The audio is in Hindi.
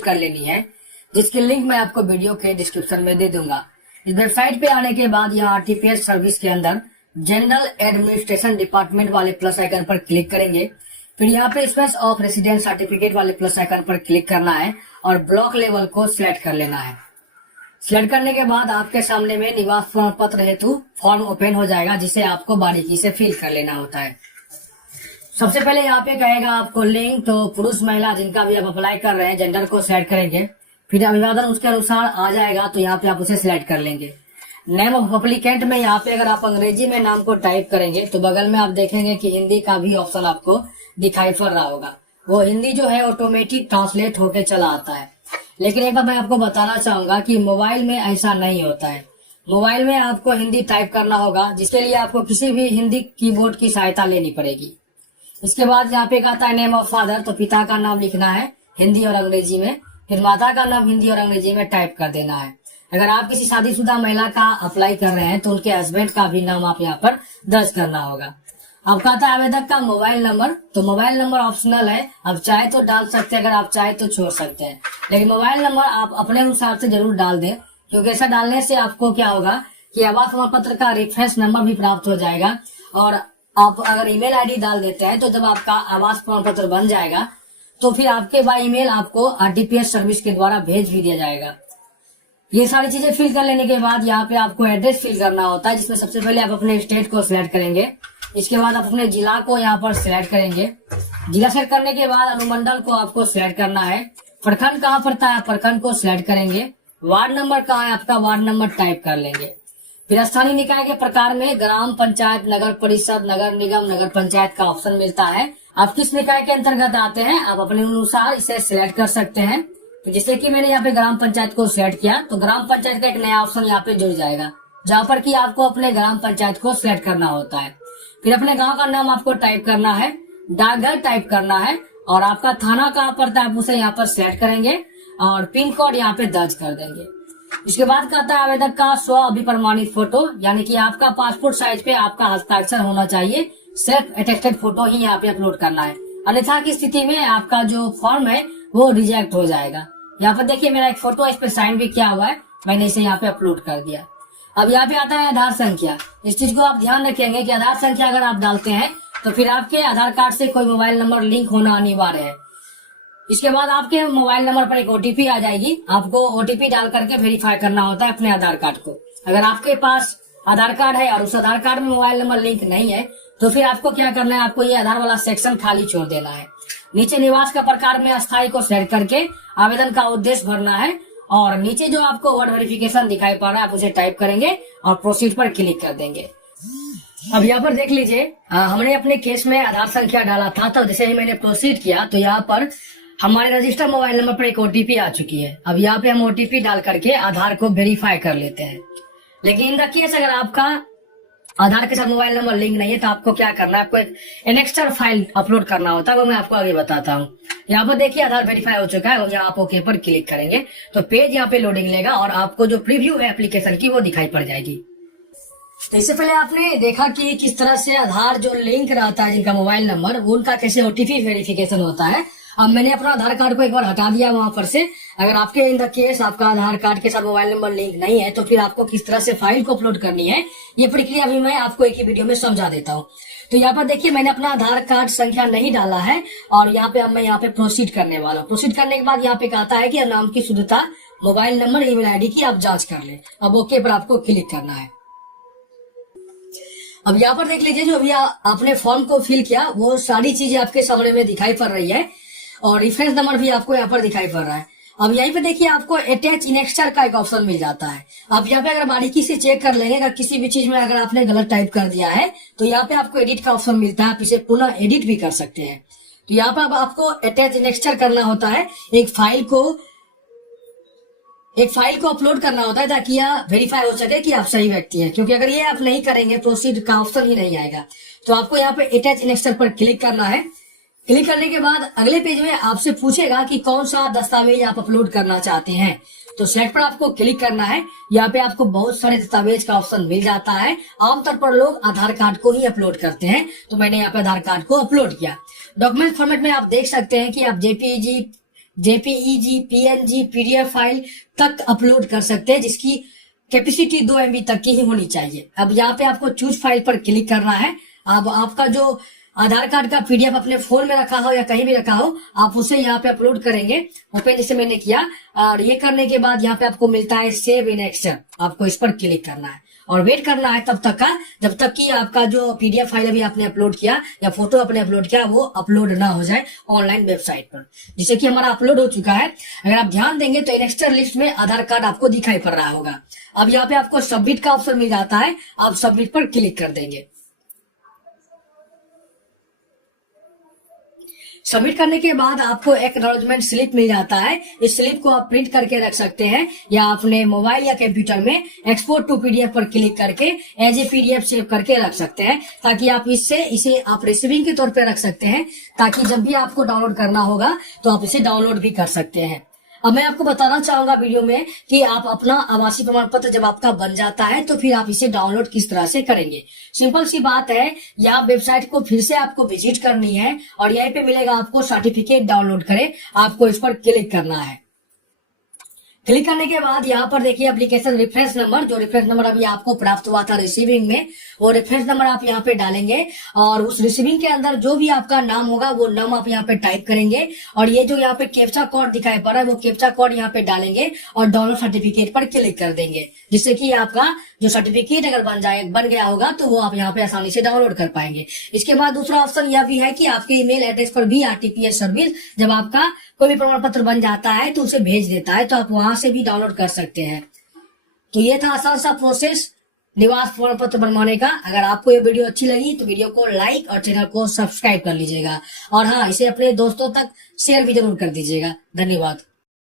कर लेनी है, जिसकी लिंक मैं आपको वीडियो के डिस्क्रिप्शन में दे दूंगा। इस वेबसाइट पे आने के बाद यहाँ आरटीपीएस सर्विस के अंदर जनरल एडमिनिस्ट्रेशन डिपार्टमेंट वाले प्लस आइकन पर क्लिक करेंगे। फिर यहाँ पे स्पेस ऑफ रेसिडेंस सर्टिफिकेट वाले प्लस आइकन पर क्लिक करना है और ब्लॉक लेवल को सिलेक्ट कर लेना है। सिलेक्ट करने के बाद आपके सामने में निवास प्रमाण पत्र हेतु फॉर्म ओपन हो जाएगा, जिसे आपको बारीकी से फिल कर लेना होता है। सबसे पहले यहाँ पे कहेगा आपको लिंग, तो पुरुष महिला जिनका भी आप अप्लाई कर रहे हैं जेंडर को सिलेक्ट करेंगे। फिर अभिवादन उसके अनुसार आ जाएगा, तो यहाँ पे आप उसे सिलेक्ट कर लेंगे। नेम ऑफ अप्लीकेंट में यहाँ पे अगर आप अंग्रेजी में नाम को टाइप करेंगे तो बगल में आप देखेंगे कि हिंदी का भी ऑप्शन आपको दिखाई पड़ रहा होगा। वो हिंदी जो है ऑटोमेटिक ट्रांसलेट होके चला आता है। लेकिन एक बार मैं आपको बताना चाहूंगा कि मोबाइल में ऐसा नहीं होता है। मोबाइल में आपको हिंदी टाइप करना होगा, जिसके लिए आपको किसी भी हिंदी कीबोर्ड की सहायता लेनी पड़ेगी। इसके बाद यहाँ पे कहता है नेम ऑफ फादर, तो पिता का नाम लिखना है हिंदी और अंग्रेजी में। फिर माता का नाम हिंदी और अंग्रेजी में टाइप कर देना है। अगर आप किसी शादीशुदा महिला का अप्लाई कर रहे हैं तो उनके हस्बैंड का भी नाम आप यहाँ पर दर्ज करना होगा। अब कहता है आवेदक का मोबाइल नंबर, तो मोबाइल नंबर ऑप्शनल है, आप चाहे तो डाल सकते हैं, अगर आप चाहे तो छोड़ सकते हैं। लेकिन मोबाइल नंबर आप अपने अनुसार से जरूर डाल दें, क्योंकि ऐसा डालने से आपको क्या होगा कि आवास प्रमाण पत्र का रेफरेंस नंबर भी प्राप्त हो जाएगा। और आप अगर ईमेल आईडी डाल देते हैं तो जब आपका आवास प्रमाण पत्र बन जाएगा तो फिर आपके बाय ईमेल आपको आरटीपीएस सर्विस के द्वारा भेज भी दिया जाएगा। ये सारी चीजें फिल कर लेने के बाद यहाँ पे आपको एड्रेस फिल करना होता है, जिसमें सबसे पहले आप अपने स्टेट को सिलेक्ट करेंगे। इसके बाद आप अपने जिला को यहाँ पर सिलेक्ट करेंगे। जिला सेलेक्ट करने के बाद अनुमंडल को आपको सिलेक्ट करना है। प्रखंड कहाँ पड़ता है, प्रखंड को सिलेक्ट करेंगे। वार्ड नंबर कहाँ है, आपका वार्ड नंबर टाइप कर लेंगे। फिर स्थानीय निकाय के प्रकार में ग्राम पंचायत, नगर परिषद, नगर निगम, नगर पंचायत का ऑप्शन मिलता है। आप किस निकाय के अंतर्गत आते हैं आप अपने अनुसार इसे सिलेक्ट कर सकते हैं। तो जैसे कि मैंने यहाँ पे ग्राम पंचायत को सिलेक्ट किया, तो ग्राम पंचायत का एक नया ऑप्शन यहाँ पे जुड़ जाएगा, जहाँ पर कि आपको अपने ग्राम पंचायत को सिलेक्ट करना होता है। फिर अपने गांव का नाम आपको टाइप करना है, डाकघर टाइप करना है, और आपका थाना कहाँ पड़ता है आप उसे यहाँ पर सिलेक्ट करेंगे और पिन कोड यहाँ पे दर्ज कर देंगे। इसके बाद कहता है आवेदक का स्व अभिप्रमाणित फोटो, यानी कि आपका पासपोर्ट साइज पे आपका हस्ताक्षर होना चाहिए। सेल्फ अटेस्टेड फोटो ही यहाँ पे अपलोड करना है, अन्यथा की स्थिति में आपका जो फॉर्म है वो रिजेक्ट हो जाएगा। यहाँ पर देखिए मेरा एक फोटो इस पे साइन भी किया हुआ है, मैंने इसे यहाँ पे अपलोड कर दिया। अब यहाँ पे आता है आधार संख्या। इस चीज को आप ध्यान रखेंगे कि आधार संख्या अगर आप डालते हैं तो फिर आपके आधार कार्ड से कोई मोबाइल नंबर लिंक होना अनिवार्य है। इसके बाद आपके मोबाइल नंबर पर एक ओटीपी आ जाएगी, आपको ओटीपी डाल करके वेरीफाई करना होता है अपने आधार कार्ड को। अगर आपके पास आधार कार्ड है और उस आधार कार्ड में मोबाइल नंबर लिंक नहीं है तो फिर आपको क्या करना है, आपको ये आधार वाला सेक्शन खाली छोड़ देना है। नीचे निवास का प्रकार में अस्थायी को सेलेक्ट करके आवेदन का उद्देश्य भरना है, और नीचे जो आपको वर्ड वेरिफिकेशन दिखाई पड़ रहा है आप उसे टाइप करेंगे और प्रोसीड पर क्लिक कर देंगे। अब यहाँ पर देख लीजिए हमने अपने केस में आधार संख्या डाला था, तो जैसे ही मैंने प्रोसीड किया तो यहाँ पर हमारे रजिस्टर्ड मोबाइल नंबर पर एक ओटीपी आ चुकी है। अब यहाँ पे हम ओटीपी डाल करके आधार को वेरीफाई कर लेते हैं। लेकिन रखिए अगर आपका आधार के साथ मोबाइल नंबर लिंक नहीं है तो आपको क्या करना है, आपको एक एनेक्स्टर फाइल अपलोड करना होता है, वो मैं आपको आगे बताता हूँ। यहाँ पर देखिए आधार वेरीफाई हो चुका है और यहाँ आप ओके पर क्लिक करेंगे तो पेज यहाँ पे लोडिंग लेगा और आपको जो प्रीव्यू है एप्लीकेशन की वो दिखाई पड़ जाएगी। तो इससे पहले आपने देखा कि किस तरह से आधार जो लिंक रहता है जिनका मोबाइल नंबर, उनका कैसे ओटीपी वेरिफिकेशन होता है। अब मैंने अपना आधार कार्ड को एक बार हटा दिया वहां पर से। अगर आपके इन द केस आपका आधार कार्ड के साथ मोबाइल नंबर लिंक नहीं है तो फिर आपको किस तरह से फाइल को अपलोड करनी है, ये प्रक्रिया भी मैं आपको एक ही वीडियो में समझा देता हूँ। तो यहाँ पर देखिए मैंने अपना आधार कार्ड संख्या नहीं डाला है और यहाँ पे अब मैं यहाँ पे प्रोसीड करने वाला हूँ। प्रोसीड करने के बाद यहाँ पे कहता है कि नाम की शुद्धता, मोबाइल नंबर, ईमेल आईडी की आप जांच कर ले। अब ओके पर आपको क्लिक करना है। अब यहाँ पर देख लीजिए जो अभी आपने फॉर्म को फिल किया वो सारी चीजें आपके सामने में दिखाई पड़ रही है और रेफरेंस नंबर भी आपको यहाँ पर दिखाई पड़ रहा है। अब यहीं पे देखिए आपको अटैच इनेक्स्टर का एक ऑप्शन मिल जाता है। अब यहाँ पे अगर बारीकी से चेक कर लेंगे, अगर किसी भी चीज में अगर आपने गलत टाइप कर दिया है तो यहाँ पे आपको एडिट का ऑप्शन मिलता है, आप इसे पुनः एडिट भी कर सकते हैं। तो यहाँ पे अब आपको अटैच इनेक्स्टर करना होता है, एक फाइल को अपलोड करना होता है ताकि यह वेरीफाई हो सके कि आप सही व्यक्ति हैं। क्योंकि अगर ये आप नहीं करेंगे प्रोसीड का ऑप्शन ही नहीं आएगा। तो आपको यहाँ पे अटैच इनेक्स्टर पर क्लिक करना है। क्लिक करने के बाद अगले पेज में आपसे पूछेगा कि कौन सा दस्तावेज आप अपलोड करना चाहते हैं। तो सेट पर आपको क्लिक करना है। यहाँ पे आपको बहुत सारे दस्तावेज का ऑप्शन मिल जाता है। आमतौर पर लोग आधार कार्ड को ही अपलोड करते हैं, तो मैंने यहाँ पे आधार कार्ड को अपलोड किया। डॉक्यूमेंट फॉर्मेट में आप देख सकते हैं कि आप JPG, JPEG, PNG, PDF file तक अपलोड कर सकते हैं, जिसकी कैपेसिटी 2 MB तक की ही होनी चाहिए। अब यहाँ पे आपको चूज फाइल पर क्लिक करना है। अब आपका जो आधार कार्ड का पीडीएफ अपने फोन में रखा हो या कहीं भी रखा हो, आप उसे यहाँ पे अपलोड करेंगे। ओपन जैसे मैंने किया, और ये करने के बाद यहाँ पे आपको मिलता है सेव इन एक्शन, आपको इस पर क्लिक करना है और वेट करना है तब तक का, जब तक कि आपका जो पीडीएफ फाइल अभी आपने अपलोड किया या फोटो आपने अपलोड किया वो अपलोड ना हो जाए ऑनलाइन वेबसाइट पर। जिससे कि हमारा अपलोड हो चुका है। अगर आप ध्यान देंगे तो इनेक्स्टर लिस्ट में आधार कार्ड आपको दिखाई पड़ रहा होगा। अब यहाँ पे आपको सबमिट का ऑप्शन मिल जाता है, आप सबमिट पर क्लिक कर देंगे। सबमिट करने के बाद आपको एक्नॉलेजमेंट स्लिप मिल जाता है। इस स्लिप को आप प्रिंट करके रख सकते हैं या अपने मोबाइल या कंप्यूटर में एक्सपोर्ट टू पीडीएफ पर क्लिक करके एज ए पीडीएफ सेव करके रख सकते हैं, ताकि आप इसे आप रिसीविंग के तौर पे रख सकते हैं, ताकि जब भी आपको डाउनलोड करना होगा तो आप इसे डाउनलोड भी कर सकते हैं। अब मैं आपको बताना चाहूंगा वीडियो में कि आप अपना आवासीय प्रमाण पत्र जब आपका बन जाता है तो फिर आप इसे डाउनलोड किस तरह से करेंगे। सिंपल सी बात है, यहाँ वेबसाइट को फिर से आपको विजिट करनी है और यहीं पे मिलेगा आपको सर्टिफिकेट डाउनलोड करें, आपको इस पर क्लिक करना है। क्लिक करने के बाद यहाँ पर देखिए एप्लीकेशन रेफरेंस नंबर, जो रेफरेंस नंबर अभी आपको प्राप्त हुआ था रिसीविंग में, वो रेफरेंस नंबर आप यहाँ पे डालेंगे और उस रिसीविंग के अंदर जो भी आपका नाम होगा वो नाम आप यहाँ पे टाइप करेंगे और ये जो यहाँ पे कैप्चा कोड दिखाई पड़ रहा है वो कैप्चा कोड यहाँ पे डालेंगे और डाउनलोड सर्टिफिकेट पर क्लिक कर देंगे, जिससे कि आपका जो सर्टिफिकेट अगर बन गया होगा तो वो आप यहाँ पे आसानी से डाउनलोड कर पाएंगे। इसके बाद दूसरा ऑप्शन यह भी है कि आपके ईमेल एड्रेस पर भी आरटीपीएस सर्विस जब आपका कोई भी प्रमाण पत्र बन जाता है तो उसे भेज देता है, तो आप वहां से भी डाउनलोड कर सकते हैं। तो ये था आसान सा प्रोसेस निवास प्रमाण पत्र बनवाने का। अगर आपको ये वीडियो अच्छी लगी तो वीडियो को लाइक और चैनल को सब्सक्राइब कर लीजिएगा और हाँ, इसे अपने दोस्तों तक शेयर भी जरूर कर दीजिएगा। धन्यवाद।